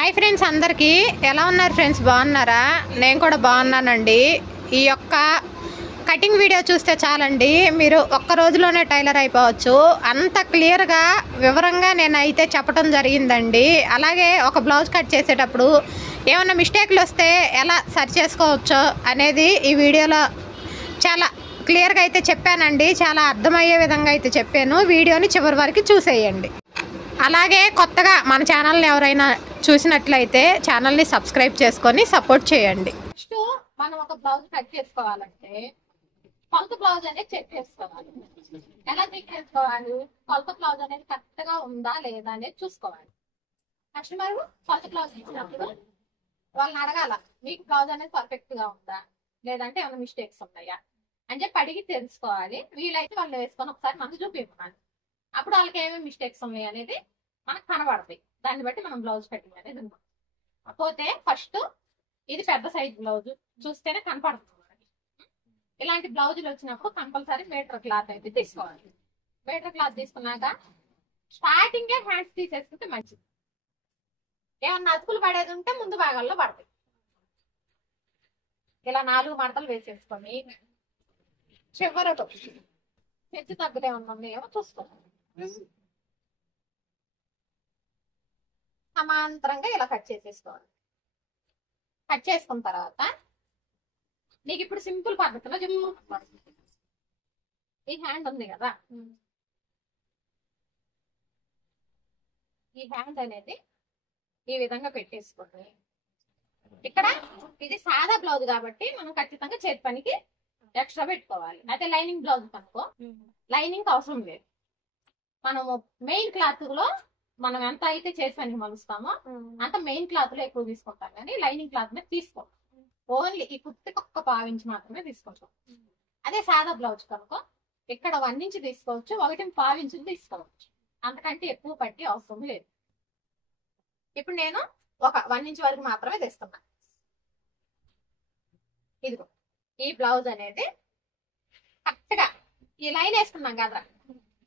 Hi friends, అందరికీ ఎలా ఉన్నారు ఫ్రెండ్స్? బాగున్నారా? నేను కూడా బాగున్నానండి. ఈ యొక్క కటింగ్ వీడియో చూస్తే చాలండి, మీరు ఒక్క రోజులోనే టైలర్ అయిపోవచ్చు. అంత క్లియర్గా వివరంగా నేనైతే చెప్పడం జరిగిందండి. అలాగే ఒక బ్లౌజ్ కట్ చేసేటప్పుడు ఏమైనా మిస్టేక్లు వస్తే ఎలా సరి చేసుకోవచ్చో అనేది ఈ వీడియోలో చాలా క్లియర్గా అయితే చెప్పానండి. చాలా అర్థమయ్యే విధంగా అయితే చెప్పాను. వీడియోని చివరి వరకు చూసేయండి. అలాగే కొత్తగా మన ఛానల్ని ఎవరైనా చూసినట్లయితే ఛానల్ని సబ్స్క్రైబ్ చేసుకొని సపోర్ట్ చేయండి. నెక్స్ట్ మనం ఒక బ్లౌజ్ కట్ చేసుకోవాలంటే కొలత బ్లౌజ్ అనేది చెక్ చేసుకోవాలి. ఎలా చెక్ చేసుకోవాలి? కొలత బ్లౌజ్ అనేది కరెక్ట్ గా ఉందా లేదా అనేది చూసుకోవాలి. కస్టమర్ కొలత బ్లౌజ్ ఇచ్చినప్పుడు వాళ్ళని అడగాల, మీకు బ్లౌజ్ అనేది పర్ఫెక్ట్ గా ఉందా లేదంటే ఏమైనా మిస్టేక్స్ ఉన్నాయా అని చెప్పి అడిగి తెలుసుకోవాలి. వీలైతే వాళ్ళు వేసుకొని ఒకసారి మనకు చూపించాలి. అప్పుడు వాళ్ళకి ఏమేమి మిస్టేక్స్ ఉన్నాయి అనేది మనకు కనబడతాయి. దాన్ని బట్టి మనం బ్లౌజ్ కటింగ్ అనేది ఉంటుంది. పోతే ఫస్ట్ ఇది పెద్ద సైజ్ బ్లౌజ్ చూస్తేనే కనపడుతుంది. ఇలాంటి బ్లౌజులు వచ్చినప్పుడు కంపల్సరీ మీటర్ క్లాత్ అయితే తీసుకోవాలి. మీటర్ క్లాత్ తీసుకున్నాక స్టార్టింగే హ్యాండ్స్ తీసేసుకుంటే మంచిది. ఏమన్నా అతుకులు పడేది ఉంటే ముందు భాగాల్లో పడతాయి. ఇలా 4 మడతలు వేసేసుకొని చివరకు హెచ్చు తగ్గుతే ఉన్నాయో చూసుకోవాలి. సమాంతరంగా ఇలా కట్ చేసేసుకోవాలి. కట్ చేసుకున్న తర్వాత నీకు ఇప్పుడు సింపుల్ పద్ధతిలో ఈ హ్యాండ్ ఉంది కదా, ఈ హ్యాండ్ అనేది ఈ విధంగా పెట్టేసుకోండి. ఇక్కడ ఇది సాదా బ్లౌజ్ కాబట్టి మనం ఖచ్చితంగా చేతి పనికి ఎక్స్ట్రా పెట్టుకోవాలి. అయితే లైనింగ్ బ్లౌజ్ కనుకో లైనింగ్ అవసరం లేదు. మనము మెయిన్ క్లాత్ లో మనం ఎంత అయితే చేతి పనికి మలుస్తామో అంత మెయిన్ క్లాత్ లో ఎక్కువ తీసుకుంటాం, కానీ లైనింగ్ క్లాత్ మీద తీసుకోండి. ఓన్లీ ఈ కుర్తికి ఒక్క పావించి మాత్రమే తీసుకుంటాం. అదే సాదా బ్లౌజ్ కనుక ఇక్కడ 1 ఇంచ్ తీసుకోవచ్చు, 1.5 ఇంచులు తీసుకోవచ్చు. అంతకంటే ఎక్కువ పట్టి అవసరం లేదు. ఇప్పుడు నేను ఒక 1 ఇంచ్ వరకు మాత్రమే తీస్తున్నా. ఇదిగో ఈ బ్లౌజ్ అనేది కరెక్ట్ గా ఈ లైన్ వేసుకున్నాం కదా,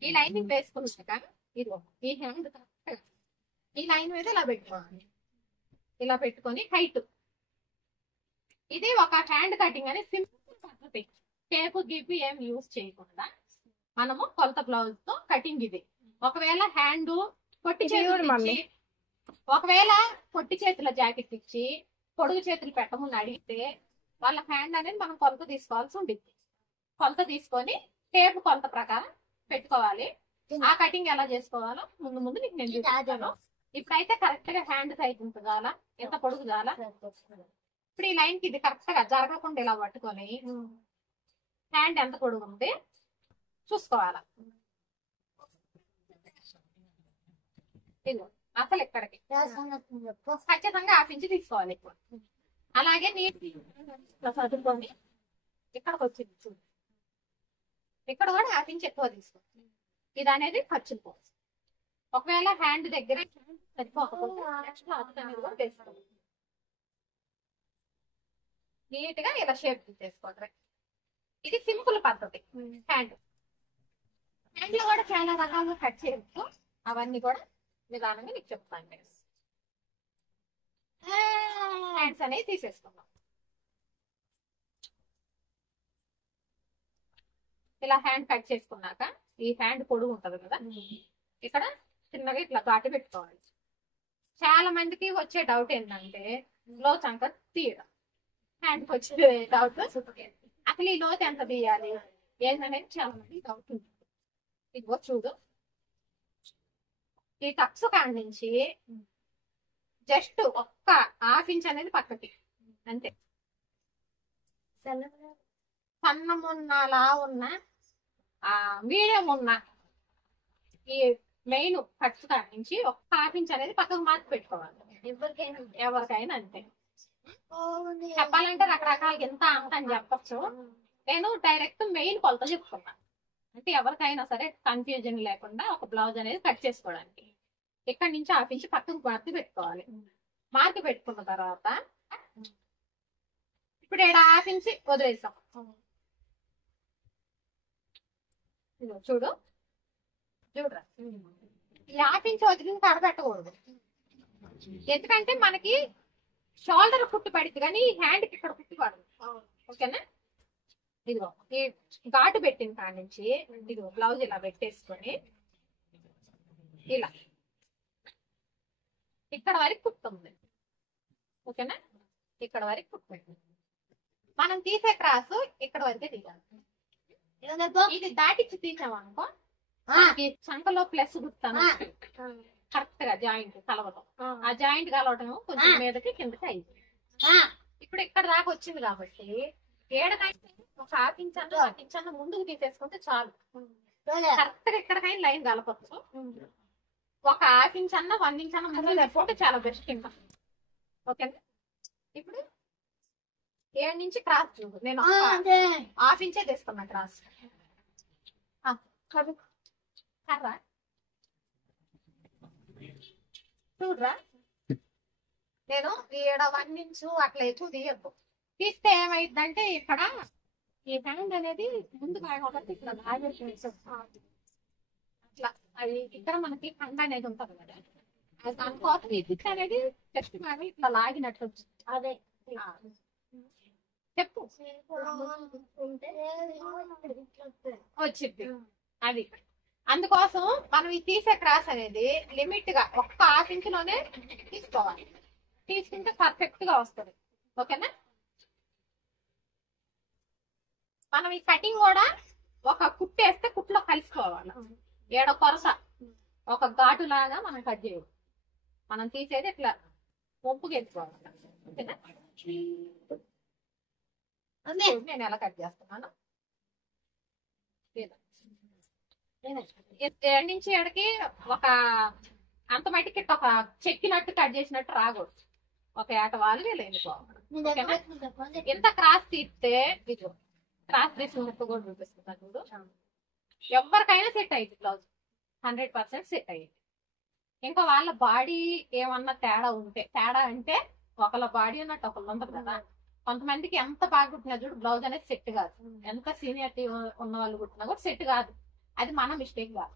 ఈ లైనింగ్ వేసుకున్నాక ఇదిగో ఈ హ్యాండ్ కరెక్ట్ గా ఈ లైన్ మీద ఇలా పెట్టుకోవాలి. ఇలా పెట్టుకొని హైట్, ఇది ఒక హ్యాండ్ కటింగ్ అని సింపుల్ పద్ధతి. టేపు గీపు ఏం యూజ్ చేయకుండా మనము కొలత బ్లౌజ్ తో కటింగ్ ఇది. ఒకవేళ హ్యాండ్ పొట్టి చేతులు ఒకవేళ పొట్టి చేతుల జాకెట్ ఇచ్చి పొడుగు చేతులు పెట్టమని అడిగితే వాళ్ళ హ్యాండ్ అనేది మనం కొలత తీసుకోవాల్సి ఉంటుంది. కొలత తీసుకొని టేపు కొలత ప్రకారం పెట్టుకోవాలి. ఆ కటింగ్ ఎలా చేసుకోవాలో ముందు నీకు నేను చూపిస్తాను. ఇప్పుడైతే కరెక్ట్ గా హ్యాండ్ సైజ్ ఉంటుందా, ఎంత పొడుగు చాలా. ఇప్పుడు ఈ లైన్ కి ఇది కరెక్ట్ గా జరగకుండా ఇలా పట్టుకొని హ్యాండ్ ఎంత పొడుగు ఉంది చూసుకోవాలా. అసలు ఇక్కడికి ఖచ్చితంగా 1/2 ఇంచ్ తీసుకోవాలి ఎక్కువ. అలాగే నీట్ చదువుకొని ఇక్కడికి వచ్చింది చూడు, ఇక్కడ కూడా 1/2 ఇంచ్ ఎక్కువ తీసుకోవాలి. ఇది అనేది ఖర్చులు పోవచ్చు. ఒకవేళ హ్యాండ్ దగ్గర సరిపోకపోతే ఎక్స్ట్రా అనేది కూడా వేసుకోవాలి. నీట్ గా ఇలా షేప్ తీసేసుకోవాలి. ఇది సింపుల్ పద్ధతి. హ్యాండ్ లో కూడా చాలా రకాలుగా కట్ చేయొచ్చు. అవన్నీ కూడా నిదానంగా నీకు చెప్తాను. హ్యాండ్స్ అనేది తీసేసుకున్నాం. ఇలా హ్యాండ్ కట్ చేసుకున్నాక ఈ హ్యాండ్ పొడుగు ఉంటది కదా, ఇక్కడ చిన్నగా ఇట్లా ఘాటు పెట్టుకోవాలి. చాలా మందికి వచ్చే డౌట్ ఏంటంటే లోతు అంత తీయడం. హ్యాండ్కి వచ్చే డౌట్ అసలు ఈ లోతు ఎంత తీయాలి ఏంటనేది చాలా మంది డౌట్ ఉంటుంది. ఇదిగో చూడు, ఈ టక్స్ కాడి నుంచి జస్ట్ ఒక్క 1/2 ఇంచ్ అనేది పక్కకి అంతే. సన్నమున్నలా ఉన్న మీడియం ఉన్న ఈ మెయిన్ కట్స్ కాడి నుంచి ఒక్క 1/2 ఇంచ్ అనేది పక్కకు మార్చి పెట్టుకోవాలి. ఎవరికైనా అంతే. చెప్పాలంటే రకరకాలుగా ఎంత అంత అని చెప్పచ్చు. నేను డైరెక్ట్ మెయిన్ కొలత చెప్తున్నా, అంటే ఎవరికైనా సరే కన్ఫ్యూజన్ లేకుండా ఒక బ్లౌజ్ అనేది కట్ చేసుకోవడానికి. ఇక్కడ నుంచి 1/2 ఇంచ్ పక్కకు మార్చి పెట్టుకోవాలి. మార్క్ పెట్టుకున్న తర్వాత ఇప్పుడు 1/2 ఇంచ్ వదిలేసాం. చూడు చూడరా, ఈ 1/2 ఇంచ్ వదిలిన కాడ పెట్టకూడదు. ఎందుకంటే మనకి షోల్డర్ కుట్టు పడింది కానీ హ్యాండ్ కి ఇక్కడ కుట్టు పడదు. ఓకేనా? ఇదిగో ఈ ఘాటు పెట్టిన కాడ నుంచి ఇదిగో బ్లౌజ్ ఇలా పెట్టేసుకొని ఇలా ఇక్కడ వరకు కుట్టుంది. ఓకేనా? ఇక్కడ వరకు కుట్టు. మనం తీసే క్రాస్ ఇక్కడ వరకే తీయాలి. ఇది దాటిచ్చి తీసామనుకో సంకలో ప్లస్ గుర్తాను కరెక్ట్ గా జాయింట్ కలవటం. ఆ జాయింట్ కలవటం కొంచెం మీదకి కిందకి అయింది. ఇప్పుడు ఇక్కడ దాకా వచ్చింది కాబట్టి ఏడకైతే ఒక హాఫ్ ఇంచ్ అన్న ముందుకు తీసేసుకుంటే చాలు. కరెక్ట్ గా ఇక్కడికైనా లైన్ కలపచ్చు. ఒక హాఫ్ ఇంచ్ అన్న 1 ఇంచ్ అన్న ముందు సరిపోతే చాలా బెస్ట్. ఇంకా ఓకేనా? ఇప్పుడు 7 నుంచి క్రాస్ చూడు. నేను హాఫ్ ఇంచే తీసుకున్నా క్రాస్. కర్రా చూడరా, నేను 1 ఇంచు అట్లా ఎక్కువ తీయద్దు. తీస్తే ఏమైందంటే ఇక్కడ ఈ హ్యాండ్ అనేది ముందుగా ఇక్కడ అట్లా అది ఇక్కడ మనకి కండ అనేది ఉంటది కదా, దానికోసం ఈ దిక్కు అనేది జస్ట్ మరి ఇట్లా లాగినట్లు అదే చెప్పు వచ్చింది అది. అందుకోసం మనం ఈ తీసే క్రాస్ అనేది లిమిట్ గా ఒక్క హాఫ్ ఇంచ్ లోనే తీసుకోవాలి. తీసుకుంటే పర్ఫెక్ట్ గా వస్తుంది. ఓకేనా? మనం ఈ కటింగ్ కూడా ఒక కుట్టు వేస్తే కుట్లో కలిసిపోవాలి. ఏడ కొరస ఒక ఘాటు లాగా మనం కట్ చేయాలి. మనం తీసేది ఇట్లా వంపుకి వేసుకోవాలి. ఓకేనా? నేను ఎలా కట్ చేస్తున్నాను, 2 నుంచి 7కి ఒక అంత మట్టికి ఒక చెక్కినట్టు కట్ చేసినట్టు రాకూడదు. ఒక ఏట వాళ్ళు వెళ్ళిపోవాలి. ఎంత క్రాస్ తీస్తే ఇది క్రాస్ తీసుకున్నట్టు కూడా చూపిస్తున్నా చూడు. ఎవరికైనా సెట్ అయ్యింది బ్లౌజ్, 100% సెట్ అయ్యింది. ఇంకా వాళ్ళ బాడీ ఏమన్నా తేడా అంటే ఒకళ్ళ బాడీ అన్నట్టు ఒకళ్ళు ఉండదు కదా. కొంతమందికి ఎంత బాగా కుట్టినా చూడు బ్లౌజ్ అనేది సెట్ కాదు. ఎంత సీనియారిటీ ఉన్న వాళ్ళు కుట్టినా కూడా సెట్ కాదు. అది మన మిస్టేక్ కాదు,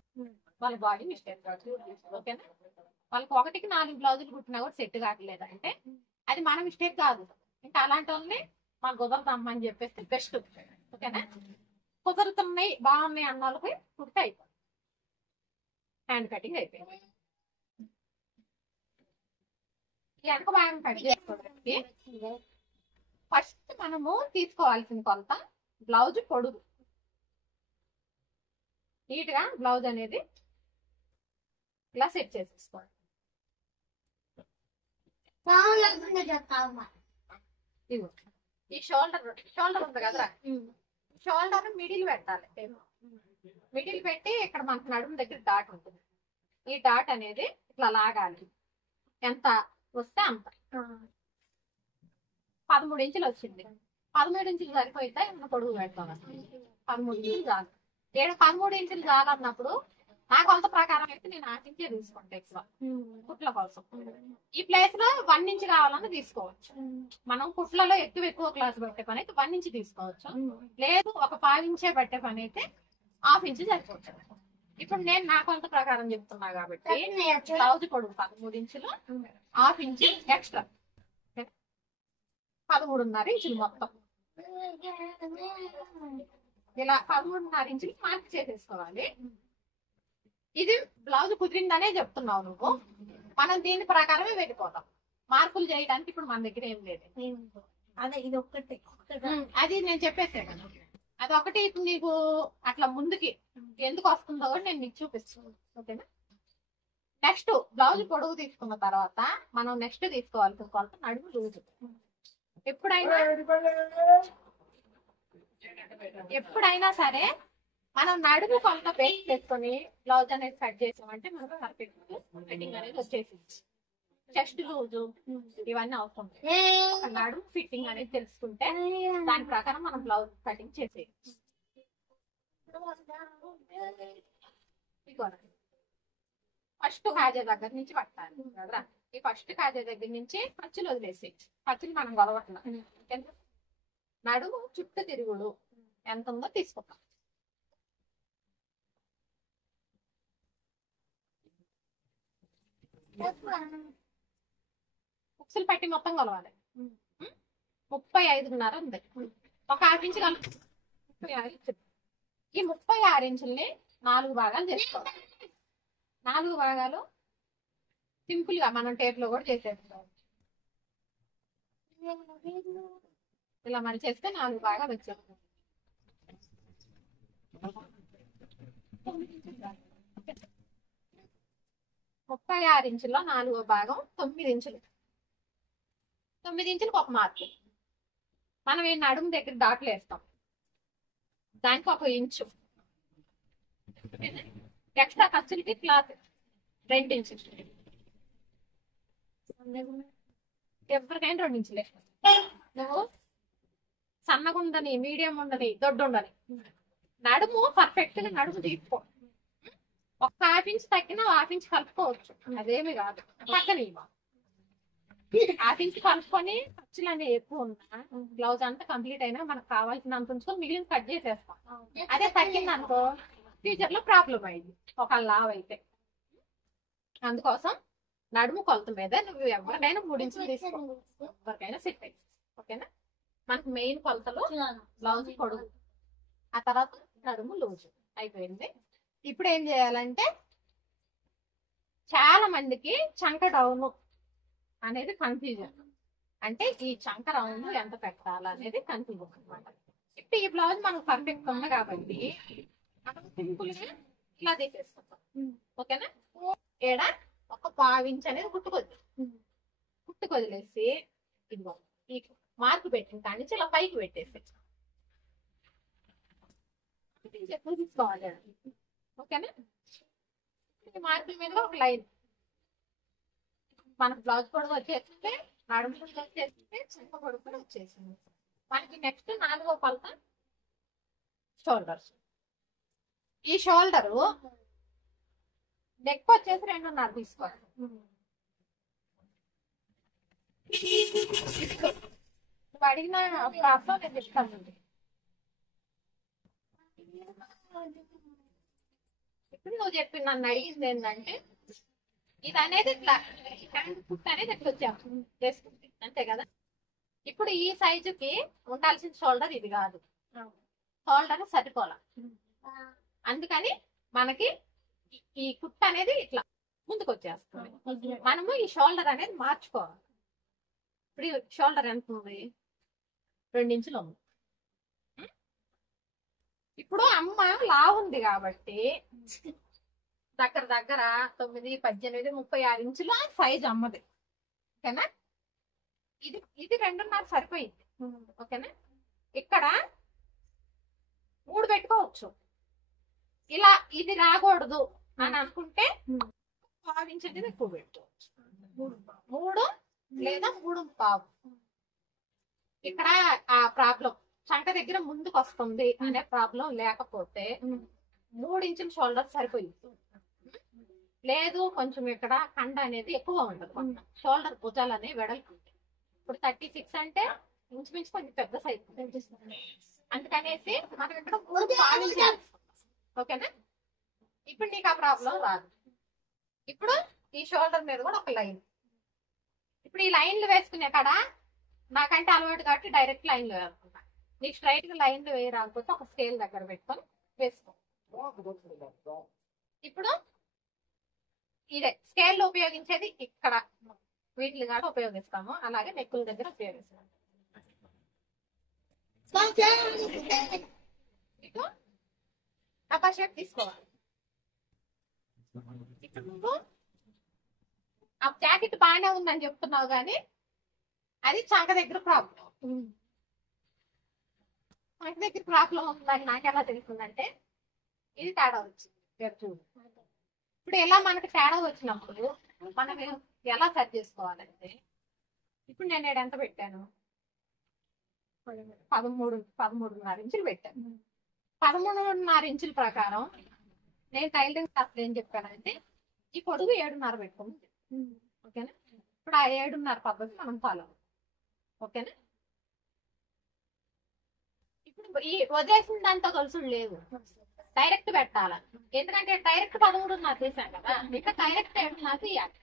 వాళ్ళ బాడీ మిస్టేక్ కాదు. ఓకేనా? వాళ్ళకి 1కి 4 బ్లౌజులు కుట్టినా కూడా సెట్ కావట్లేదు అంటే అది మన మిస్టేక్ కాదు. ఇంకా అలాంటి వాళ్ళని మాకు కుదరదమ్మని చెప్పేస్తే బెస్ట్. ఓకేనా? కుదురుతున్నాయి బాగున్నాయి అన్న వాళ్ళకి కుడితే అయిపోయింది, హ్యాండ్ కటింగ్ అయిపోయింది. ఈ వెనక భాగం కటింగ్ చేసుకోవడానికి ఫస్ట్ మనము తీసుకోవాల్సిన కొలత బ్లౌజ్ పొడుగు. నీట్ గా బ్లౌజ్ అనేది ఇలా సెట్ చేసేసుకోవాలి. ఈ షోల్డర్ ఉంది కదా, షోల్డర్ మిడిల్ పెట్టాలి. మిడిల్ పెట్టి ఇక్కడ మనకు నడుము దగ్గర డాట్ ఉంటుంది. ఈ డాట్ అనేది ఇట్లా లాగాలి. ఎంత వస్తే అంత. 13 ఇంచులు వచ్చింది. 13 ఇంచులు సరిపోయితే పొడుగు పెడతాను. 13 ఇంచులు చాలు. 13 ఇంచులు చాలన్నప్పుడు నా కొలత ప్రకారం అయితే నేను 1 ఇంచే తీసుకుంటా ఎక్కువ కుట్ల కోసం. ఈ ప్లేస్ లో 1 ఇంచ్ కావాలని తీసుకోవచ్చు. మనం కుట్లలో ఎక్కువ క్లాస్ పెట్టే పని అయితే 1 ఇంచ్ తీసుకోవచ్చు. లేదు ఒక 1/2 ఇంచే పెట్టే పని అయితే 1/2 ఇంచ్ సరిపోతుంది. ఇప్పుడు నేను నా కొలత ప్రకారం చెప్తున్నా కాబట్టి బ్లౌజ్ పొడుగు 13 ఇంచులు, 1/2 ఇంచ్ ఎక్స్ట్రా 13.5 ఇంచులు మొత్తం. ఇలా 13.5 ఇంచులు మార్క్ చేసేసుకోవాలి. ఇది బ్లౌజ్ కుదిరిందనే చెప్తున్నావు నువ్వు. మనం దీని ప్రకారమే వెళ్ళిపోతాం. మార్పులు చేయడానికి ఇప్పుడు మన దగ్గర ఏం లేదు. అదే ఇది ఒక్కటి అది నేను చెప్పేసాను. అది ఒకటి నీకు అట్లా ముందుకి ఎందుకు వస్తుందో కూడా నేను మీకు చూపిస్తాను. ఓకేనా? నెక్స్ట్ బ్లౌజ్ పొడుగు తీసుకున్న తర్వాత మనం నెక్స్ట్ తీసుకోవాల్సిన కొలత నడుము లూజు. ఎప్పుడైనా సరే మనం నడుము కొంత బేస్ చేసుకొని బ్లౌజ్ అనేది కట్ చేసామంటే మనకు పర్ఫెక్ట్ ఫిట్టింగ్ అనేది వచ్చేసింది. చెస్ట్ లూజు ఇవన్నీ అవసరం. నడుము ఫిట్టింగ్ అనేది తెలుసుకుంటే దాని ప్రకారం మనం బ్లౌజ్ కటింగ్ చేసేయచ్చు. ఫస్ట్ కాజే దగ్గర నుంచి పట్టాలి కదా. ఈ ఫస్ట్ కాజే దగ్గర నుంచి ఖర్చులు వదిలేసి ఖర్చులు మనం గొడవట్లా. నడుము చుట్టూ తిరుగుడు ఎంత ఉందో తీసుకుంటాం. ఉక్సులు పట్టి మొత్తం కొలవాలి. 35.5 ఉంది. ఒక హాఫ్ ఇంచు కలుపు. 36 ఇంచులు. ఈ 36 ఇంచుల్ని 4 భాగాలు చేసుకోవాలి. 4 భాగాలు సింపుల్ గా మనం టేప్ లో కూడా చేసేస్తాం. ఇలా మరి చేస్తే 4 భాగాలు వచ్చేస్తాయి. 36 ఇంచుల్లో 4వ భాగం 9 ఇంచులు. 9 ఇంచులకు ఒక మార్కు. మనం ఈ నడుము దగ్గర డాట్లు వేస్తాం. దానికి 1 ఇంచు ఎక్స్ట్రా ఖర్చులకి క్లాత్ 2 ఇంచులు. ఎవరికైనా 2 ఇంచులే. నువ్వు సన్నగా ఉండని, మీడియం ఉండని, దొడ్డు ఉండని, నడుము పర్ఫెక్ట్ గా నడుము తీసుకో. ఒక హాఫ్ ఇంచ్ తగ్గినా హాఫ్ ఇంచ్ కలుపుకోవచ్చు, అదేమి కాదు. పక్కన హాఫ్ ఇంచ్ కలుపుకొని ఖర్చులు అనేవి ఎక్కువ ఉన్నా బ్లౌజ్ అంతా కంప్లీట్ అయినా మనకు కావాల్సినంత ఉంచుకొని మిగిలిన కట్ చేసేస్తాం. అదే తగ్గింది అనుకో ఫ్యూచర్ లో ప్రాబ్లం అయింది ఒక లావ్ అయితే. అందుకోసం నడుము కొలత మీద నువ్వు ఎవరికైనా 3 ఇంచులు తీసుకో, ఎవరికైనా సెట్ అయింది. ఓకేనా? మనకు మెయిన్ కొలతలు బ్లౌజ్ పొడుగు, ఆ తర్వాత నడుము లూజు అయిపోయింది. ఇప్పుడు ఏం చేయాలంటే చాలా మందికి చంక డౌన్ అనేది కన్ఫ్యూజన్. అంటే ఈ చంక రౌండ్ ఎంత పెట్టాలనేది కన్ఫ్యూజన్ అనమాట. ఇప్పుడు ఈ బ్లౌజ్ మనకు పర్ఫెక్ట్ ఉంది కాబట్టి మనం సింపుల్ గా ఇలా తీసేసుకుంటాం. ఓకేనా? ఏడ ఒక 1/2 ఇంచ్ అనేది కుట్టుకొదిలేసి ఇదిగో ఈ మార్కు పెట్టిన కాడి నుంచి ఇలా పైకి పెట్టేసి తీసుకోవాలి. ఓకేనా? ఈ మార్కుల మీద ఒక లైన్ మనకు బ్లౌజ్ పొడవు వచ్చేస్తే, నడుము పొడవు వచ్చేస్తే, చంక పొడవు కూడా వచ్చేసింది. మనకి నెక్స్ట్ 4వ కొలత షోల్డర్స్. ఈ షోల్డరు నెక్ వచ్చేసి 2.5 తీసుకోవాలి. నువ్వు అడిగిన ప్రాబ్లం నేను చెప్తాను. ఇప్పుడు నువ్వు చెప్పి నన్ను అడిగింది ఏంటంటే ఇది అనేది ఇట్లా హ్యాండ్ ఫుట్ అనేది ఎట్లా వచ్చాము వేసుకుంటే, అంతే కదా? ఇప్పుడు ఈ సైజుకి ఉండాల్సిన షోల్డర్ ఇది కాదు, షోల్డర్ సరిపోలా. అందుకని మనకి ఈ కుట్ అనేది ఇట్లా ముందుకు వచ్చేస్తుంది. మనము ఈ షోల్డర్ అనేది మార్చుకోవాలి. ఇప్పుడు ఈ షోల్డర్ ఎంత ఉంది? 2 ఇంచులు ఉంది. ఇప్పుడు అమ్మ లావు ఉంది కాబట్టి దగ్గర 9, 18, 36 ఇంచుల సైజ్ అమ్మది. ఓకేనా? ఇది 2.5 సరిపోయింది. ఓకేనా? ఇక్కడ 3 పెట్టుకోవచ్చు. ఇలా ఇది రాకూడదు అని అనుకుంటే 1/2 ఇంచ్ అనేది ఎక్కువ పెట్టుకోవచ్చు. 3 లేదా 3.5. ఇక్కడ ఆ ప్రాబ్లం చంక దగ్గర ముందుకు వస్తుంది అనే ప్రాబ్లం లేకపోతే 3 ఇంచుల షోల్డర్ సరిపోయింది. లేదు కొంచెం ఇక్కడ కండ అనేది ఎక్కువ ఉంటుంది, షోల్డర్ భుజాలు అనేవి వెడల్పు. ఇప్పుడు 36 అంటే ఇంచుమించు కొంచెం పెద్ద సైజ్, అందుకనేసి మనం ఇక్కడ 3.5 ఓకేనా? ఇప్పుడు నీకు ఆ ప్రాబ్లం రాదు. ఇప్పుడు ఈ షోల్డర్ మీద కూడా ఒక లైన్. ఇప్పుడు ఈ లైన్లు వేసుకునే కాడ నాకంటే అలవాటు కాబట్టి డైరెక్ట్ లైన్లు వేసుకుంటా. నీకు స్ట్రైట్ గా లైన్లు వేయ రాకపోతే ఒక స్కేల్ దగ్గర పెట్టుకొని వేసుకో. ఇప్పుడు ఇదే స్కేల్ ఉపయోగించేది ఇక్కడ వీటిని కూడా ఉపయోగిస్తాము, అలాగే నెక్కుల దగ్గర ఉపయోగిస్తాము. ఇప్పుడు డబ్బా షేప్ తీసుకోవాలి. ఇప్పుడు నువ్వు ఆ జాకెట్ బాగానే ఉందని చెప్తున్నావు కానీ అది చంక దగ్గర ప్రాబ్లం. చంక దగ్గర ప్రాబ్లం ఉందని నాకు ఎలా తెలుస్తుందంటే ఇది తేడా వచ్చింది. ఇప్పుడు ఎలా మనకి తేడా వచ్చినప్పుడు మనం ఎలా సెట్ చేసుకోవాలంటే ఇప్పుడు నేను ఎంత పెట్టాను? 13.5 ఇంచులు పెట్టాను. 13.5 ఇంచుల ప్రకారం నేను టైలరింగ్ క్లాస్ ఏం చెప్పానంటే ఈ పొడుగు 7.5 పెట్టుకోండి. ఓకేనా? ఇప్పుడు ఆ 7.5 పద్ధతి మనం ఫాలో. ఓకేనా? ఇప్పుడు ఈ వదిలేసిన దాంతో గొలుసులు లేవు, డైరెక్ట్ పెట్టాల. ఎందుకంటే డైరెక్ట్ 13.5 తీసాం కదా, ఇంకా డైరెక్ట్ 7.5 తీయాలి.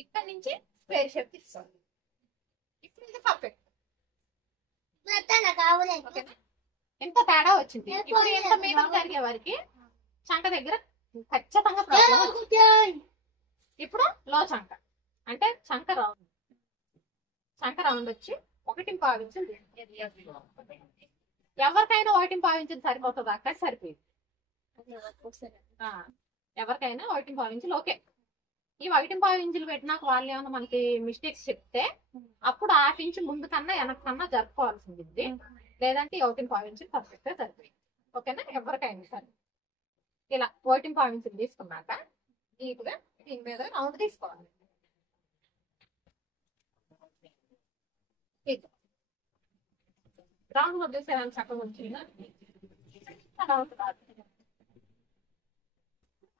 ఇక్కడ నుంచి స్క్వేర్ షేప్ తీసుకోవాలి. ఇప్పుడు ఇది పర్ఫెక్ట్. ఓకేనా? ఎంత తేడా వచ్చింది. ఇప్పుడు ఎంత మీద జరిగే వారికి చంక దగ్గర ఖచ్చితంగా ప్రాబ్లం. ఇప్పుడు లో చంక అంటే చంక రౌండ్ వచ్చి 1.5 ఇంచులు. ఎవరికైనా 1.5 ఇంచులు సరిపోతుంది. అక్కడ సరిపోయింది. ఎవరికైనా 1.5 ఇంచులు ఓకే. ఈ 1.5 ఇంచులు పెట్టినాక వాళ్ళు ఏమన్నా మనకి మిస్టేక్స్ చెప్తే అప్పుడు 1/2 ఇంచు ముందు కన్నా వెనక కన్నా జరుపుకోవాల్సింది. లేదంటే 1.5 ఇంచులు పర్ఫెక్ట్ గా సరిపోయింది. ఓకేనా? ఎవరికైనా సరే ఇలా 1.5 ఇంచులు తీసుకున్నాక నీట్ గా దీని మీద రౌండ్ తీసుకోవాలి. రౌండ్ వదిలేసేదాన్ని చక్కగా వచ్చిందా? రౌండ్ రాదు.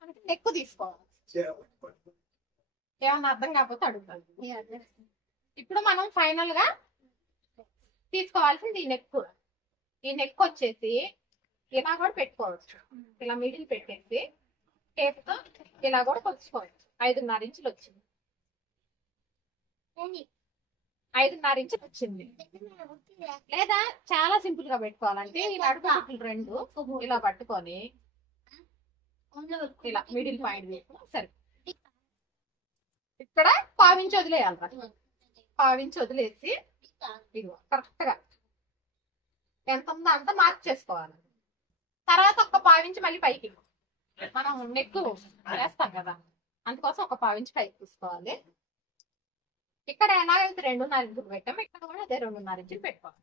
మనకి నెక్కు తీసుకోవాలి. ఏమన్నా అర్థం కాకపోతే అడుగుతాను. ఇప్పుడు మనం ఫైనల్ గా తీసుకోవాల్సింది ఈ నెక్. ఈ నెక్ వచ్చేసి ఇలా కూడా పెట్టుకోవచ్చు. ఇలా మిడిల్ పెట్టేసి టేప్ తో ఇలా కూడా కొలుచుకోవచ్చు. 5.5 ఇంచులు వచ్చింది. 5.5 ఇంచులు వచ్చింది. లేదా చాలా సింపుల్ గా పెట్టుకోవాలంటే ఈ అడుగు కుట్లు 2 ఇలా పట్టుకొని ఇలా మిడిల్ పాయింట్ సరే ఇక్కడ 1/4 ఇంచు వదిలేయాలి. 1/4 ఇంచు వదిలేసి ఇదిగో కరెక్ట్ గా ఎంత ఉందో అంత మార్క్ చేసుకోవాలి. తర్వాత ఒక 1/4 ఇంచు మళ్ళీ పైకి మనం నెక్ వేస్తాం కదా, అందుకోసం ఒక 1/4 ఇంచు పైకి తీసుకోవాలి. ఇక్కడ ఎలాగైతే 2.5 ఇంచులు పెట్టాము ఇక్కడ కూడా అదే 2.5 ఇంచులు పెట్టుకోవాలి.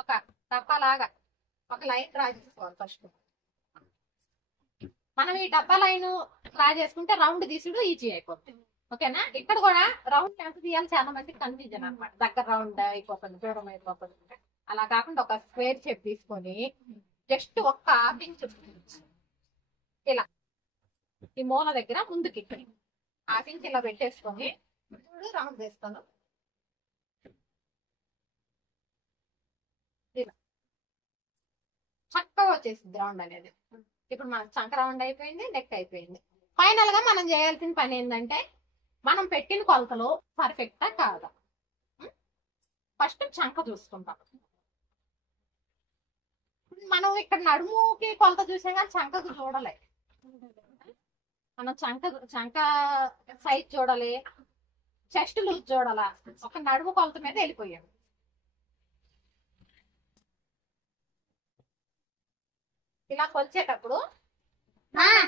ఒక డబ్బాలాగా ఒక లైన్ డ్రా చేసుకోవాలి. ఫస్ట్ మనం ఈ డబ్బా లైన్ డ్రా చేసుకుంటే రౌండ్ తీసుడు ఈజీ అయిపోతుంది. ఓకేనా? ఇక్కడ కూడా రౌండ్ ఎంత తీయాలి చాలా మందికి కన్ఫ్యూజన్ అనమాట. దగ్గర రౌండ్ అయిపోతుంది, దూరం అయిపోతుంది. అలా కాకుండా ఒక స్క్వేర్ షేప్ తీసుకొని జస్ట్ ఒక్క 1/2 ఇంచు ఇలా ఈ మూల దగ్గర ముందుకి 1/2 ఇంచు ఇలా పెట్టేసుకొని రౌండ్ వేస్తాను. ఇలా చక్కగా వచ్చేసింది రౌండ్ అనేది. ఇప్పుడు మన చంక రౌండ్ అయిపోయింది, నెక్ అయిపోయింది. ఫైనల్ గా మనం చేయాల్సిన పని ఏంటంటే మనం పెట్టిన కొలతలు పర్ఫెక్టా కాదా ఫస్ట్ చంక చూసుకుంటాం. మనం ఇక్కడ నడుముకి కొలత చూసాం కానీ చంకకు చూడలే. మనం చంక సైజ్ చూడాలి, చెస్ట్ లూజ్ చూడాలా, ఒక నడుము కొలత మీద వెళ్ళిపోయాం. ఇలా కొలిచేటప్పుడు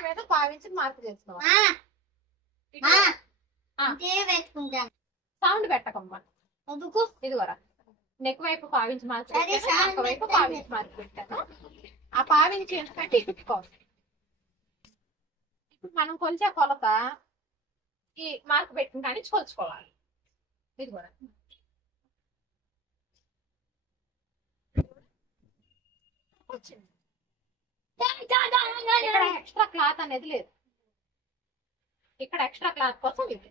మీద 1/4 ఇంచులు మార్క్ చేసుకోవాలి. సౌండ్ పెట్టకమ్మా. ఇదివరా నెక్ వైపు 1/4 ఇంచు మార్క్ పెట్టాను, ఒక వైపు 1/4 ఇంచు మార్క్ పెట్టాను. ఆ 1/4 ఇంచు ఎందుకంటే ఇట్టుకోవాలి. ఇప్పుడు మనం కొలిచే కొలత ఈ మార్క్ పెట్టిన కానీ కొలుచుకోవాలి. ఇది కూడా వచ్చింది. ఇక్కడ ఎక్స్ట్రా క్లాత్ అనేది లేదు. ఇక్కడ ఎక్స్ట్రా క్లాత్ కోసం ఇది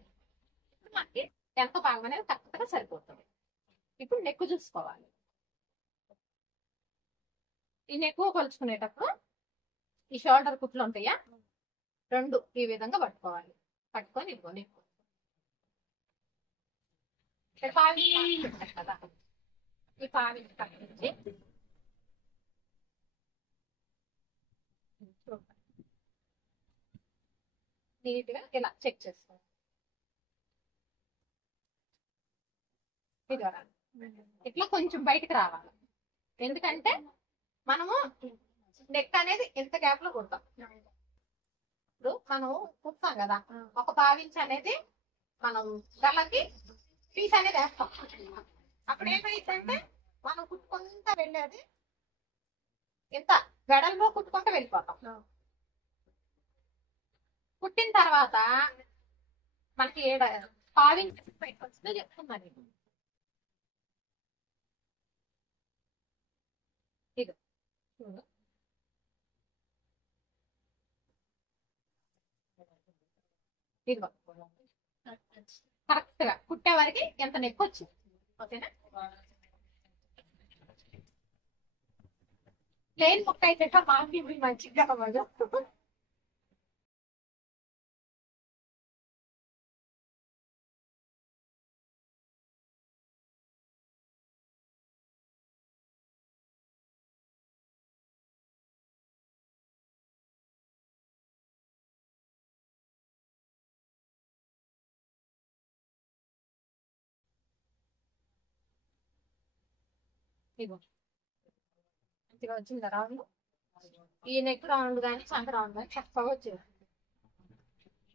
మనకి ఎంత భాగం అనేది కరెక్ట్ గా సరిపోతుంది. ఇప్పుడు నెక్ చూసుకోవాలి. ఈ నెక్ కొలుచుకునేటప్పుడు ఈ షోల్డర్ కుట్లు ఉంటాయా 2 ఈ విధంగా పట్టుకోవాలి. పట్టుకొని ఇవ్వ నెక్ కదా ఈ 1/4 ఇంచు కట్టించి నీట్ గా ఇలా చెక్ చేసుకోవాలి. ఇట్లా కొంచెం బయటకు రావాలి. ఎందుకంటే మనము నెక్ అనేది ఎంత గ్యాప్ లో కుడతాం. ఇప్పుడు మనం కుడతాం కదా, ఒక 1/2 ఇంచ్ అనేది మనం గల్లకి పీస్ అనేది వేస్తాం. అప్పుడు ఏమైందంటే మనం కుట్టుకుంటా వెళ్ళేది ఇంత వెడల్పు కుట్టుకుంటూ వెళ్ళిపోతాం. కుట్టిన తర్వాత మనకి 1/2 ఇంచ్ పెట్టుకొచ్చిందో చెప్తున్నాను. ఇది ఇదిగో కరెక్ట్ గా కుట్టే వరకు ఎంత నెక్ వచ్చింది. ఓకేనా? ప్లేన్ ముక్క అయితే మాకు మంచిగా అవ్వదు. ఇగో మంచిగా వచ్చిందా రౌండ్? ఈ నెక్ రౌండ్ కానీ చంక రౌండ్ కానీ చక్కగా వచ్చింది.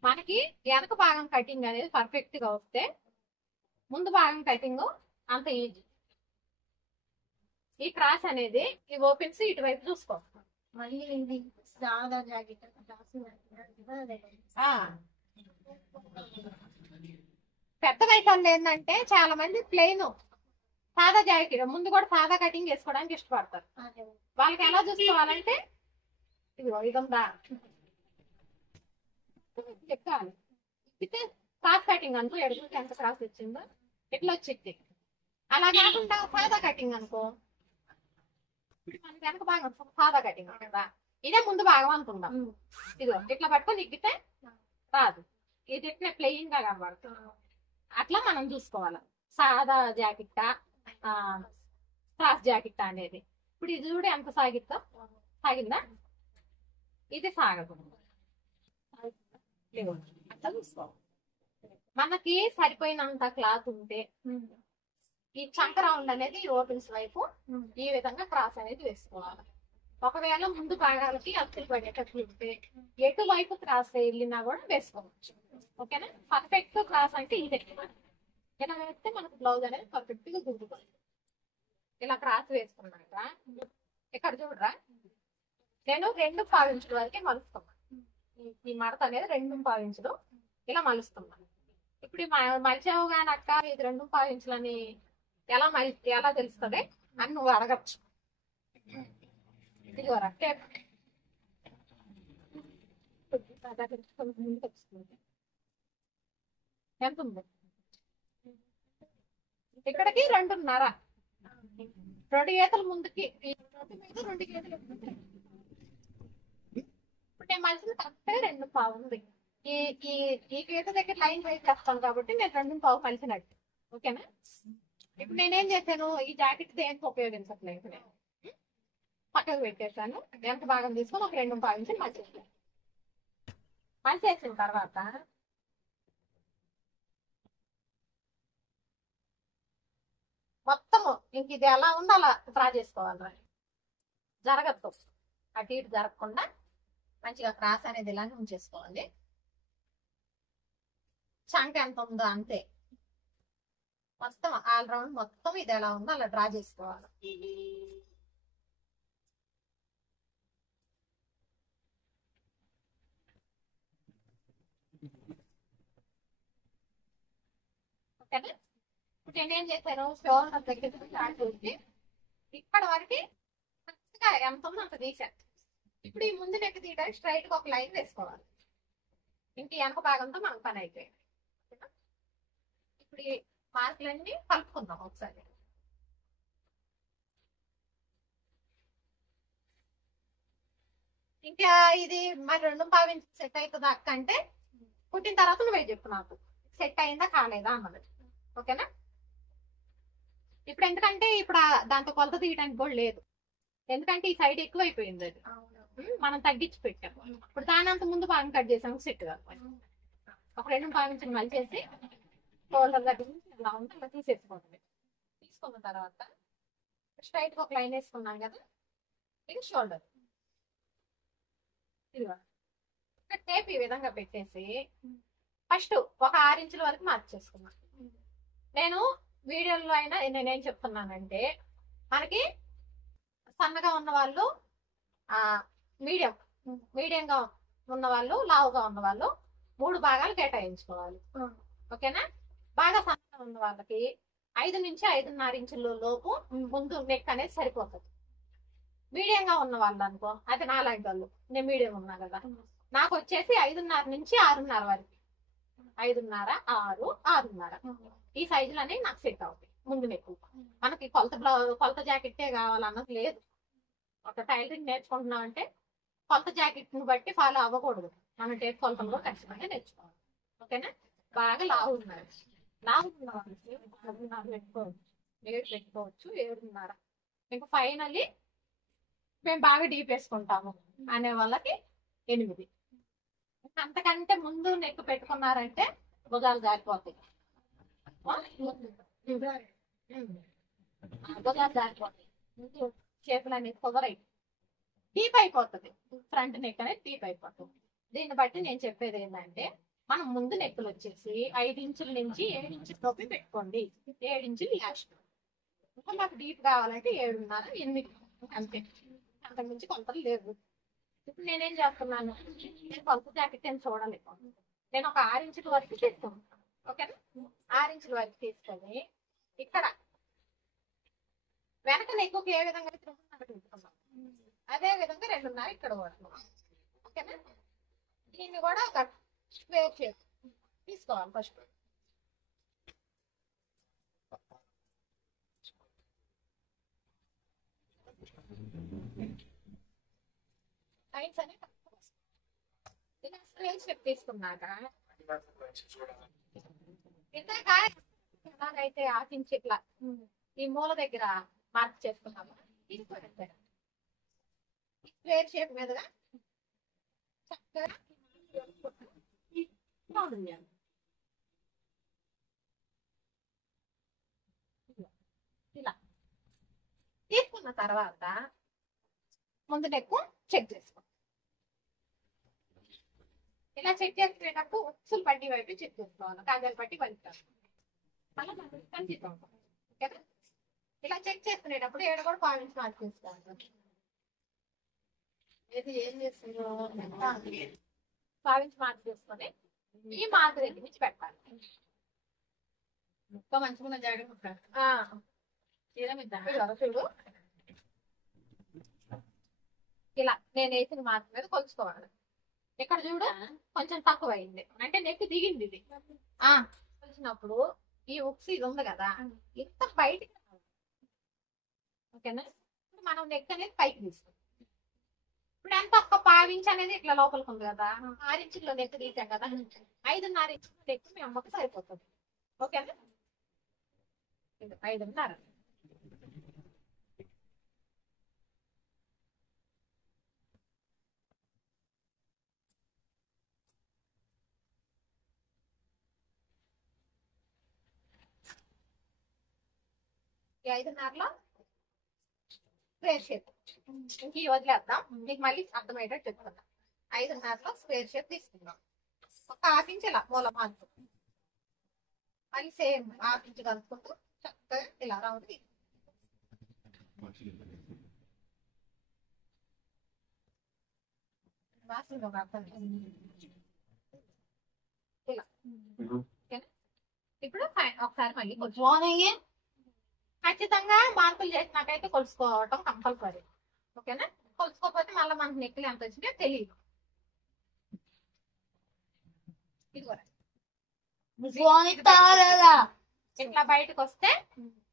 మనకి వెనక భాగం కటింగ్ అనేది పర్ఫెక్ట్ గా వస్తే ముందు భాగం కటింగ్ అంత ఈజీ. ఈ క్రాస్ అనేది ఈ ఓపెన్స్ ఇటువైపు చూసుకో. మళ్ళీ ఇది సాదా జాకెట్ పెద్ద వైకల్ ఏంటంటే చాలా మంది ప్లెయిన్ సాదా జాకెట్ ముందు కూడా సాదా కటింగ్ వేసుకోవడానికి ఇష్టపడతారు. వాళ్ళకి ఎలా చూసుకోవాలంటే ఇదిగో ఇదంతా ఎక్కాలి. అయితే క్రాస్ కటింగ్ అనుకో, ఎడుగుకి ఎంత క్రాస్ వచ్చిందో ఇట్లా వచ్చింది. అలా కాకుండా సాదా కటింగ్ అనుకో, మన వెనక భాగం సాదా కటింగ్ కదా, ఇదే ముందు భాగం అనుకుందాం. ఇదిగో ఇట్లా పట్టుకొని ఎక్కితే రాదు, ఇది ఇట్లా ప్లెయిన్ గా కనబడుతుంది. అట్లా మనం చూసుకోవాలి సాదా జాకెట్టా క్రాస్ జాకెట్టా అనేది. ఇప్పుడు ఇది చూడు ఎంత సాగిద్దా, సాగిందా? ఇది సాగదు. అట్లా చూసుకోవాలి. మనకి సరిపోయినంత క్లాత్ ఉంటే ఈ చంక రౌండ్ అనేది ఓపెన్స్ వైపు ఈ విధంగా క్రాస్ అనేది వేసుకోవాలి. ఒకవేళ ముందు భాగాలకి అతులు పడేటట్లు ఉంటే ఎటువైపు క్రాస్ వెళ్ళినా కూడా వేసుకోవచ్చు. ఓకేనా? పర్ఫెక్ట్ క్రాస్ అంటే ఇది ఇలా వేస్తే మనకు బ్లౌజ్ అనేది పర్ఫెక్ట్ గా దిగుతుంది. ఇలా క్రాస్ వేసుకున్నాక ఇక్కడ చూడరా, నేను 2 ఇంచుల వరకే మలుస్తున్నాను. ఈ మడత అనేది 2 ఇంచులు ఇలా మలుస్తున్నాను. ఇప్పుడు మలిచావు కానీ అక్క ఇది 2 ఇంచులని ఎలా తెలుస్తుంది అని నువ్వు అడగచ్చు. ఇదిగోరా టేప్ ఎంత ఉంది? ఇక్కడికి 2.5, 2 గీతలు ముందుకి, 2 గీతలు. ఇప్పుడు నేను మలిసిన కరెక్ట్గా 2.5 ఉంది. ఈ గీత దగ్గర లైన్ వేసి చేస్తాను కాబట్టి నేను 2.5 మలిసినట్టు. ఓకేనా? ఇప్పుడు నేనేం చేశాను, ఈ జాకెట్ దేనికి ఉపయోగించట్లేదు, నేను పక్కకు పెట్టేశాను. వెనక భాగం తీసుకొని ఒక 2.5 ఇంచులు మలిచేసాను. మలిచేసిన తర్వాత మొత్తము ఇంక ఇది ఎలా ఉందో అలా డ్రా చేసుకోవాలి. జరగద్దు, అటు ఇటు జరగకుండా మంచిగా క్రాస్ అనేది ఇలానే ఉంచేసుకోవాలి. చంక ఎంత ఉందో అంతే, మొత్తం ఆల్ రౌండ్ మొత్తం ఇది ఎలా ఉందో అలా డ్రా చేసుకోవాలి. ఓకేనా? ఇప్పుడు నేనేం చేశాను, షోల్డర్ దగ్గర స్టార్ట్ చేసి ఇక్కడ వరకు కరెక్ట్గా ఎంత ఉందో అంత తీసాను. ఇప్పుడు ఈ ముందు నెక్ తీయడానికి స్ట్రైట్ గా ఒక లైన్ వేసుకోవాలి. ఇంక వెనక భాగంతో మనకు పని అయిపోయింది. ఇప్పుడు ఈ మార్కులన్నీ కలుపుకుందాం ఒకసారి. ఇంకా ఇది మరి 2.5 ఇంచు సెట్ అవుతుందా అక్క అంటే, పుట్టిన తర్వాత నువ్వే చెప్పు నాకు సెట్ అయిందా కాలేదా అన్నది. ఓకేనా? ఇప్పుడు ఎందుకంటే ఇప్పుడు దాంతో కొలత తీయడానికి కూడా లేదు, ఎందుకంటే ఈ సైడ్ ఎక్కువ అయిపోయింది, అది మనం తగ్గించి పెట్టాము. ఇప్పుడు దాని అంత ముందు భాగం కట్ చేసాము, సెట్ కాదు. ఒక 2.5 ఇంచులు మలిచేసి షోల్డర్ దగ్గర నుంచి ఇలా ఉంటే అలా తీసేసుకోండి. తీసుకున్న తర్వాత స్ట్రైట్ గా ఒక లైన్ వేసుకున్నాం కదా, ఇది షోల్డర్. ఇదిగో ఇక్కడ టేప్ ఈ విధంగా పెట్టేసి ఫస్ట్ ఒక 6 ఇంచుల వరకు మార్క్ చేసుకున్నాను. నేను వీడియోలో అయినా నేనేం చెప్తున్నానంటే, మనకి సన్నగా ఉన్న వాళ్ళు, మీడియంగా ఉన్న వాళ్ళు, లావుగా ఉన్న వాళ్ళు 3 భాగాలు కేటాయించుకోవాలి. ఓకేనా? బాగా సన్నగా ఉన్న వాళ్ళకి 5 నుంచి 5.5 ఇంచుల లోపు ముందు నెక్ అనేది సరిపోతుంది. మీడియంగా ఉన్న వాళ్ళు అనుకో, అది నాలాంటి వాళ్ళు, నేను మీడియం ఉన్నా కదా, నాకు వచ్చేసి 5.5 నుంచి 6.5 వరకు, 5.5, 6, 6.5 ఈ సైజులు అనేవి నాకు సెట్ అవుతాయి. ముందు నెక్ మనకి కొలత జాకెట్టే కావాలన్నది లేదు. ఒక టైలరింగ్ నేర్చుకుంటున్నాం అంటే కొత్త జాకెట్ ని బట్టి ఫాలో అవ్వకూడదు. మనం టేప్ కొలతలు కూడా ఖచ్చితంగా నేర్చుకోవాలి. ఓకేనా? బాగా లావు ఉన్నారు, లావు ఉన్న వాళ్ళకి 6.5 పెట్టుకోవచ్చు, 7 పెట్టుకోవచ్చు, 7.5. మీకు ఫైనల్లీ మేము బాగా డీప్ వేసుకుంటాము అనే వాళ్ళకి 8. అంతకంటే ముందు నెక్ పెట్టుకున్నారంటే భుజాలు జారిపోతాయి. భుజాలు జారిపోతాయి, చేతులు అనేది కుదరయి డీప్ అయిపోతుంది. ఫ్రంట్ నెక్ అనేది డీప్ అయిపోతుంది. దీన్ని బట్టి నేను చెప్పేది ఏంటంటే మనం ముందు నెక్కులు వచ్చేసి 5 ఇంచుల నుంచి 7 ఇంచుల లోపు పెట్టుకోండి. 7 ఇంచులు లాస్ట్. ఇంకా మాకు డీప్ కావాలంటే 7.5, 8 అంతే. అంతకుమించి కొలతలు లేవు. ఇప్పుడు నేనేం చేస్తున్నాను, నేను కొలత జాకెట్ నేను చూడలేదు. నేను ఒక 6 ఇంచుల వరకు తీసుకున్నాను. ఓకేనా? 6 ఇంచుల వరకు తీసుకొని ఇక్కడ వెనక నెక్కుకి ఏ విధంగా తీసుకున్నాం అదే విధంగా 2.5 ఇక్కడ పడుతున్నాం. ఓకేనా? దీన్ని కూడా ఒక స్క్వేర్ షేప్ తీసుకోవాలి. ఫస్ట్ లైన్స్ అనేవి ఇలా స్క్వేర్ షేప్ తీసుకున్నాక ఇందాక ఎలాగైతే ఆకించి ఇట్లా ఈ మూల దగ్గర మార్క్ చేసుకున్నాము, ఇది కూడా స్క్వేర్ షేప్ మీదుగా చక్కగా ఇలా తీసుకున్న తర్వాత ముందు నెక్కు చెక్ చేసుకో. ఇలా చెక్ చేసుకునేటప్పుడు ఉక్సులు పట్టి వైపు చెక్ చేసుకోవాలి. కాజాలు పట్టి పలుకుతాం అలా మనం కనిపిస్తాం. ఓకేనా? ఇలా చెక్ చేసుకునేటప్పుడు ఏడు కూడా పాయింట్స్ మార్క్ చేసుకోవాలి. ఇది ఏం చేస్తున్నాం, పాయింట్స్ మార్క్ చేసుకొని ఈ మార్క్ దగ్గర నుంచి పెట్టాలి. మంచిగా జాగ్రత్త చూడు. ఇలా నేను వేసిన మార్క్ మీద కొలుచుకోవాలి. ఇక్కడ చూడు కొంచెం తక్కువ అయింది అంటే నెక్ దిగింది. ఇది కొలిచినప్పుడు ఈ ఉక్స్ ఇది ఉంది కదా, ఇంత బయటికి. ఓకేనా? ఇప్పుడు మనం నెక్ అనేది పైకి తీసుకుంటాం. ఇప్పుడు ఎంత ఒక్క 1/2 ఇంచ్ అనేది ఇట్లా లోపలికి ఉంది కదా, 6 ఇంచుల్లో నెక్ తీసాం కదా, 5.5 ఇంచుల నెక్ మీ అమ్మకి సరిపోతుంది. ఓకేనా? 5.5. ఈ 5.5లో స్క్వేర్ షేప్ ఇంక వదిలేద్దాం. మీకు మళ్ళీ అర్థమయ్యేటట్టు చెప్తాను. 5.5లో స్క్వేర్ షేప్ తీసుకుందాం. ఒక 1/2 ఇంచ్ ఇలా మూల మార్పు, మళ్ళీ సేమ్ 1/2 ఇంచ్ కలుపుకుంటూ చక్కగా ఇలా రౌండ్ ఇలా. ఇప్పుడు ఒకసారి మళ్ళీ కొంచెం ఖచ్చితంగా మార్పులు చేసినాకైతే కొలుసుకోవటం కంపల్సరీ. ఓకేనా? కొలుసుకోకపోతే మళ్ళీ మనకు నెక్కులు ఎంత వచ్చినాయో తెలియదు. ఇట్లా బయటకు వస్తే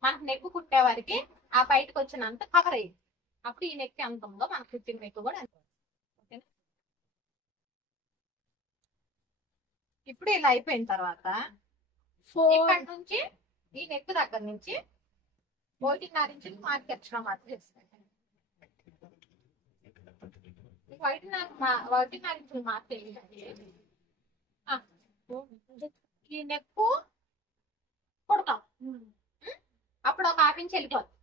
మనకు నెక్కు కుట్టే వారికి ఆ బయటకు వచ్చినంత కవర్ అయ్యింది. అప్పుడు ఈ నెక్ ఎంత ఉందో మనకు కుట్టిన నెక్కు కూడా ఎంత. ఓకేనా? ఇప్పుడు ఇలా అయిపోయిన తర్వాత ఇక్కడ నుంచి ఈ నెక్ దగ్గర నుంచి 1.5 ఇంచులు మార్క్ ఎక్స్ట్రా మార్క్ చేసుకోండి. 1.5 ఇంచులు మార్క్ ఏంటంటే ఈ నెక్కు కొడతాం. అప్పుడు ఒక 1/2 ఇంచ్ వెళ్ళిపోతుంది.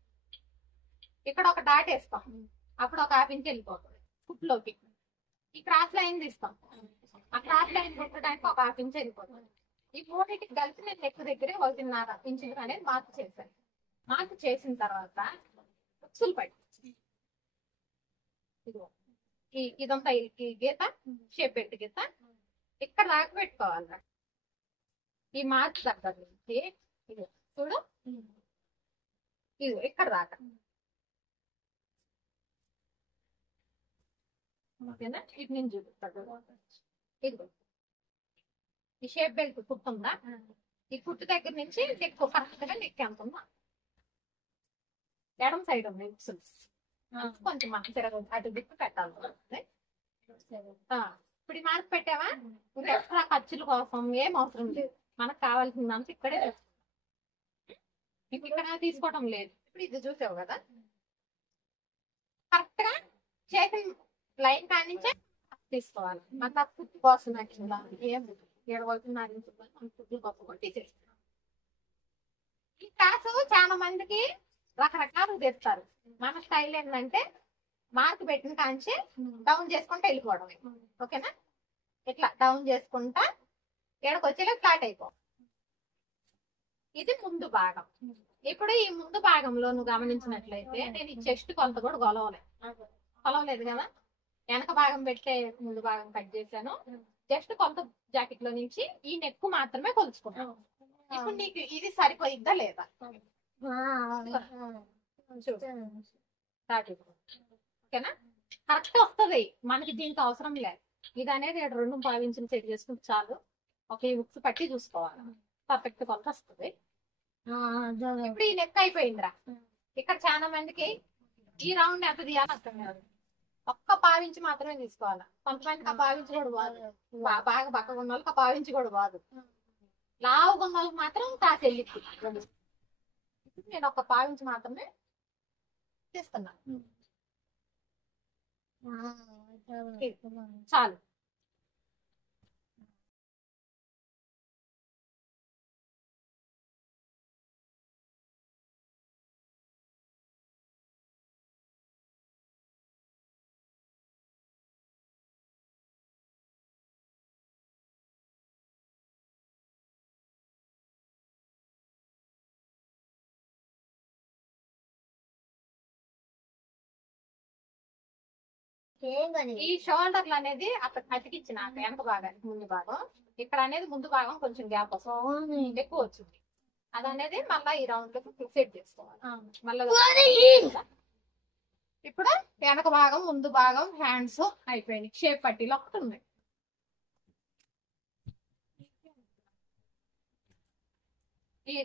ఇక్కడ ఒక డాట్ వేస్తాం, అప్పుడు ఒక 1/2 ఇంచ్ వెళ్ళిపోతుంది కుట్లోకి. ఈ క్రాస్ లైన్ తీస్తాం, ఆ క్రాస్ లైన్ కుట్టడానికి ఒక 1/2 ఇంచ్ వెళ్ళిపోతుంది. ఈ మూడింటికి కలిసి నేను నెక్ దగ్గరే 1.5 ఇంచులు అనేది మార్క్ చేశాను. మార్క్ చేసిన తర్వాత ఉక్సులు పట్టి ఇదంతా ఈ గీత షేప్ పెట్టి గీత ఇక్కడ దాకా పెట్టుకోవాలి. ఈ మార్క్ దగ్గర నుంచి ఇది చూడు, ఇది ఇక్కడ దాకా. ఓకేనా? ఇది నేను చూపిస్తాను. ఇది ఈ షేప్ బెల్ట్ కుట్టుందా, ఈ కుట్టు దగ్గర నుంచి నెక్ కరెక్ట్ గా నెక్ ఎంత ఉందా, ఎడమ సైడ్ ఉంది ఉక్సులు. కొంచెం మనం తిరగదు అటు దిక్కు పెట్టాలి. ఇప్పుడు ఈ మార్క్ పెట్టావా, ఇంకా ఎక్స్ట్రా ఖర్చుల కోసం ఏం అవసరం లేదు. మనకు కావాల్సిందంతా ఇక్కడే ఇక్కడ తీసుకోవడం లేదు. ఇప్పుడు ఇది చూసావు కదా, కరెక్ట్ గా చేసిన లైన్ కానించే తీసుకోవాలి. నాకు ఆ ఫుడ్ కోసం ఏం ఏడవలుతున్నారు ఫుడ్ కోసం కూడా తీసేస్తున్నాం. ఈ క్లాసు చాలా మందికి రకరకాలు తెస్తారు. మన స్టైల్ ఏంటంటే మార్క్ పెట్టిన కాంచి డౌన్ చేసుకుంటూ వెళ్ళిపోవడం. ఓకేనా, ఇట్లా డౌన్ చేసుకుంటా ఇక్కడికి వచ్చేలా ఫ్లాట్ అయిపో. ఇది ముందు భాగం. ఇప్పుడు ఈ ముందు భాగంలో నువ్వు గమనించినట్లయితే నేను ఈ చెస్ట్ కొంత కూడా కొలవలేదు కదా, వెనక భాగం పెట్టే ముందు భాగం కట్ చేశాను. జస్ట్ కొంత జాకెట్ లో నుంచి ఈ నెక్ మాత్రమే కొలుచుకున్నాను. ఇప్పుడు నీకు ఇది సరిపోయిద్దా లేదా? ఓకేనా, కరెక్ట్ వస్తుంది. మనకి దీనికి అవసరం లేదు. ఇది అనేది 2.5 ఇంచులు సెట్ చేసుకుంటే చాలు. ఒక ఈ ఉక్స్ పట్టి చూసుకోవాలి, పర్ఫెక్ట్ కొలత వస్తుంది. ఇప్పుడు ఈ నెక్ అయిపోయిందిరా. ఇక్కడ చాలా మందికి ఈ రౌండ్ ఎంత తీయాలి అర్థం కాదు. ఒక్క 1/2 ఇంచు మాత్రమే తీసుకోవాలి. కొంతమందికి 1/2 ఇంచు కూడా బాదు. బాగా బక్కగా ఉన్న వాళ్ళకి 1/2 ఇంచు కూడా బాదు. లావుగా ఉన్న వాళ్ళకి మాత్రం కాసి వెళ్ళిద్ది. నేను ఒక 1/2 ఇంచు మాత్రమే తీస్తున్నా, చాలు. ఈ షోల్డర్లు అనేది అక్కడ అతికిచ్చిన వెనక భాగానికి ముందు భాగం, ఇక్కడ అనేది ముందు భాగం కొంచెం గ్యాప్ వస్తుంది, ఎక్కువ వచ్చింది. అది అనేది మళ్ళీ ఈ రౌండ్ లో సెట్ చేసుకోవాలి. మళ్ళీ ఇప్పుడు వెనక భాగం ముందు భాగం హ్యాండ్స్ అయిపోయింది. షేప్ పట్టీలు ఒకటి ఉన్నాయి. ఈ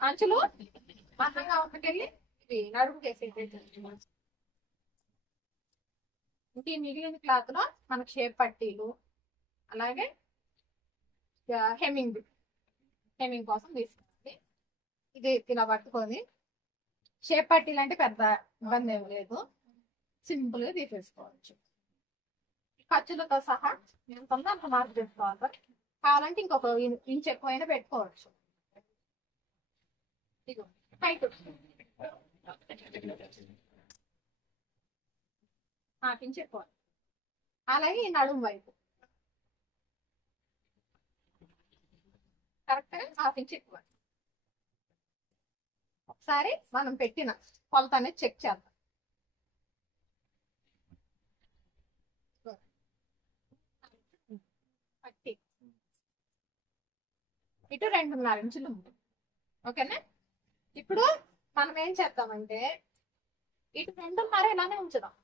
అంచులు మందంగా ఉంటుకెళ్ళి ఇది నడుము చేసేది. ఇంక ఈ మిగిలిన క్లాత్ లో మనకు షేప్ పట్టీలు అలాగే హెమ్మింగ్ కోసం తీసుకోవాలి. ఇది ఇలా పట్టుకొని షేప్ పట్టీలు అంటే పెద్ద ఇబ్బంది ఏం లేదు, సింపుల్ గా తీసేసుకోవచ్చు. ఖర్చులతో సహా ఎంత ఉందో అంత మార్పు పెట్టుకోవాలి. కావాలంటే ఇంకొక ఇంచ్ ఎక్కువైనా పెట్టుకోవచ్చు. ఇగో హైట్ ఇంచ్ ఎక్కువ. అలాగే ఈ నడుము వైపు కరెక్ట్ గా 1/2 ఇంచ్ ఎక్కువ. ఒకసారి మనం పెట్టిన కొలత అనేది చెక్ చేద్దాం. పట్టి ఇటు 2.5 ఇంచులు ఉంది. ఓకేనా, ఇప్పుడు మనం ఏం చేద్దామంటే ఇటు 2.5 ఇలానే ఉంచుదాం.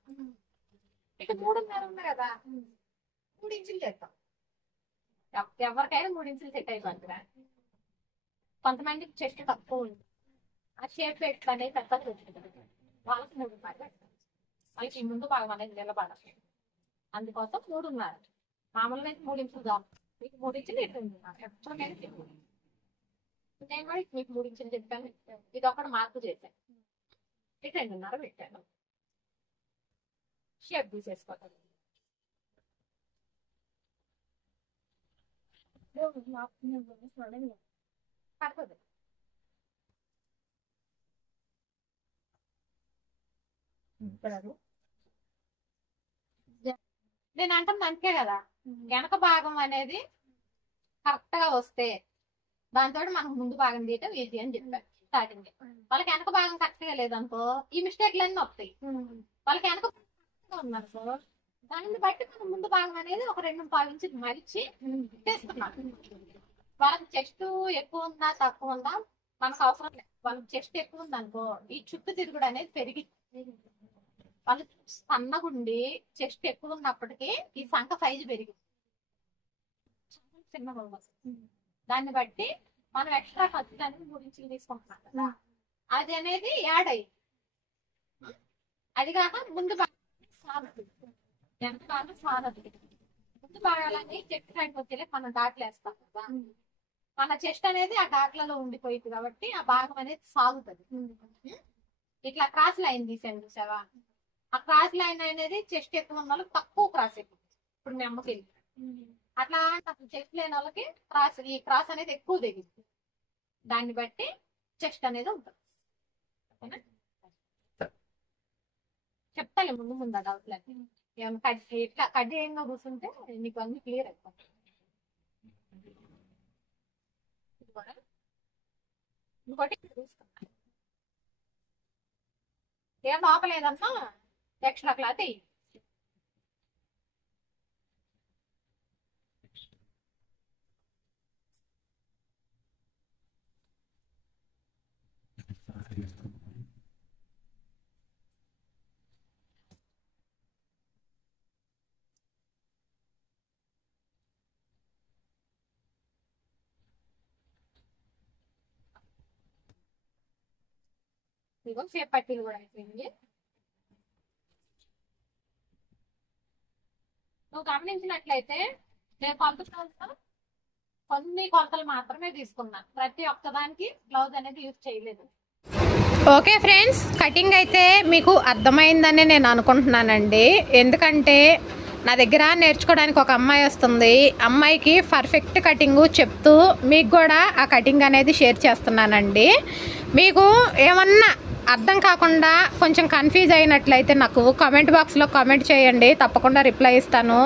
ఇటు 3.5 ఉంది కదా, 3 ఇంచులు చేద్దాం. ఎవరికైనా 3 ఇంచులు సెట్ అయిపోతుందిరా. కొంతమందికి చెస్ట్ తక్కువ ఉంది, ఆ షేప్ ఎట్లా అనేది పెద్దగా వచ్చింది, వాళ్ళకి 3.5 పెడతాం. వాళ్ళకి ఈ ముందు భాగం అనేది నిలబడాలి. అందుకోసం 3.5. మామూలుగా అయితే 3 ఇంచులు చాలు. మీకు 3 ఇంచులు ఇటు 2.5. ఎప్పటికైనా నేను కూడా మీకు 3 ఇంచులు చెప్పాను. ఇది ఒకటి మార్పు చేశాను, ఇటు 2.5 పెట్టాను. షేప్ తీసేసుకోవాలి. పడుతుంది. నేను అంటుంది అంతే కదా, వెనక భాగం అనేది కరెక్ట్ గా వస్తే దాంతో మనకు ముందు భాగం తీయటం ఈజీ అని చెప్పారు స్టార్టింగ్. వాళ్ళకి వెనక భాగం కరెక్ట్ గా లేదనుకో ఈ మిస్టేక్లన్నీ వస్తాయి. వాళ్ళకి వెనక ఉన్నారనుకో దాన్ని బట్టి మనం ముందు భాగం అనేది ఒక 2.5 ఇంచులు మరిచి తీసుకున్నాం. వాళ్ళకి చెస్ట్ ఎక్కువ ఉందా తక్కువ ఉందా మనకు అవసరం లేదు. వాళ్ళకి చెస్ట్ ఎక్కువ ఉందనుకో ఈ చుట్టూ తిరుగుడు అనేది పెరిగి, వాళ్ళు సన్నగుండి చెస్ట్ ఎక్కువ ఉన్నప్పటికీ ఈ సంఖ సైజు పెరిగి చిన్నగా దాన్ని బట్టి మనం ఎక్స్ట్రా ఖర్చు అనేది 3 ఇంచులు తీసుకుంటున్నాం కదా, అది అనేది యాడ్ అయ్యి అది కాక ముందు సాధదు ఎంత బాగా సాధదు. ముందు భాగాలని చెట్టు సైడ్ వచ్చేలే మనం డాట్లు వేస్తాం కదా, మన చెస్ట్ అనేది ఆ డాట్లలో ఉండిపోయింది కాబట్టి ఆ భాగం అనేది సాగుతుంది. ఇట్లా క్రాస్ లైన్ తీసాను చూసావా, ఆ క్రాస్ లైన్ అనేది చెస్ట్ ఎక్కువ ఉన్న వాళ్ళకి తక్కువ క్రాస్ ఎక్కువ. ఇప్పుడు మీ అమ్మకి అట్లా చెస్ట్ లేని వాళ్ళకి ఈ క్రాస్ అనేది ఎక్కువ దిగింది. దాన్ని బట్టి చెస్ట్ అనేది ఉంటుంది. చెప్తాలే ముందు ముందు ఆ డౌట్ లేదు. ఏమైనా ఇట్లా కడ్డీయంగా కూర్చుంటే నీకు అన్ని క్లియర్ అయిపోతాయి. ఇంకోటి చూసుకున్నా ఏం లోపలేదమ్మా ఎక్స్ట్రా క్లాత్ అయ్యి ఇదిగో షేప్ పట్టీలు కూడా అయిపోయింది. నువ్వు గమనించినట్లయితే నేను కొన్ని కొలతలు మాత్రమే తీసుకున్నా, ప్రతి ఒక్కదానికి బ్లౌజ్ అనేది యూజ్ చేయలేదు. ఓకే ఫ్రెండ్స్, కటింగ్ అయితే మీకు అర్థమైందని నేను అనుకుంటున్నానండి. ఎందుకంటే నా దగ్గర నేర్చుకోవడానికి ఒక అమ్మాయి వస్తుంది, అమ్మాయికి పర్ఫెక్ట్ కటింగ్ చెప్తూ మీకు కూడా ఆ కటింగ్ అనేది షేర్ చేస్తున్నానండి. మీకు ఏమన్నా అర్థం కాకుండా కొంచెం కన్ఫ్యూజ్ అయినట్లయితే నాకు కామెంట్ బాక్స్లో కామెంట్ చేయండి, తప్పకుండా రిప్లై ఇస్తాను.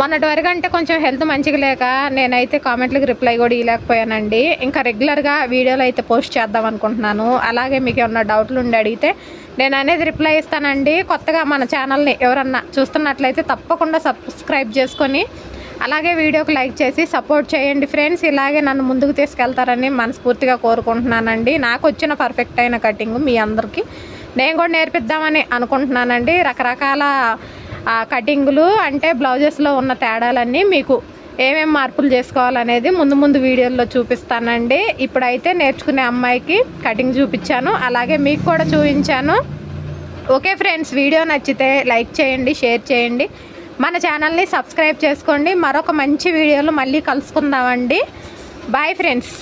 మొన్నటి వరకు అంటే కొంచెం హెల్త్ మంచిగా లేక నేనైతే కామెంట్లకు రిప్లై కూడా ఇవ్వలేకపోయానండి. ఇంకా రెగ్యులర్గా వీడియోలు అయితే పోస్ట్ చేద్దాం అనుకుంటున్నాను. అలాగే మీకు ఏమన్నా డౌట్లు ఉండి అడిగితే నేను అనేది రిప్లై ఇస్తానండి. కొత్తగా మన ఛానల్ని ఎవరన్నా చూస్తున్నట్లయితే తప్పకుండా సబ్స్క్రైబ్ చేసుకొని అలాగే వీడియోకి లైక్ చేసి సపోర్ట్ చేయండి ఫ్రెండ్స్. ఇలాగే నన్ను ముందుకు తీసుకెళ్తారని మనస్ఫూర్తిగా కోరుకుంటున్నానండి. నాకు వచ్చిన పర్ఫెక్ట్ అయిన కటింగ్ మీ అందరికీ నేను కూడా నేర్పిద్దామని అనుకుంటున్నానండి. రకరకాల కటింగులు అంటే బ్లౌజెస్లో ఉన్న తేడాలన్నీ మీకు ఏమేమి మార్పులు చేసుకోవాలనేది ముందు వీడియోల్లో చూపిస్తానండి. ఇప్పుడైతే నేర్చుకునే అమ్మాయికి కటింగ్ చూపించాను, అలాగే మీకు కూడా చూపించాను. ఓకే ఫ్రెండ్స్, వీడియో నచ్చితే లైక్ చేయండి, షేర్ చేయండి, మన ఛానల్ని సబ్స్క్రైబ్ చేసుకోండి. మరొక మంచి వీడియోలో మళ్ళీ కలుసుకుందామండి. Bye friends.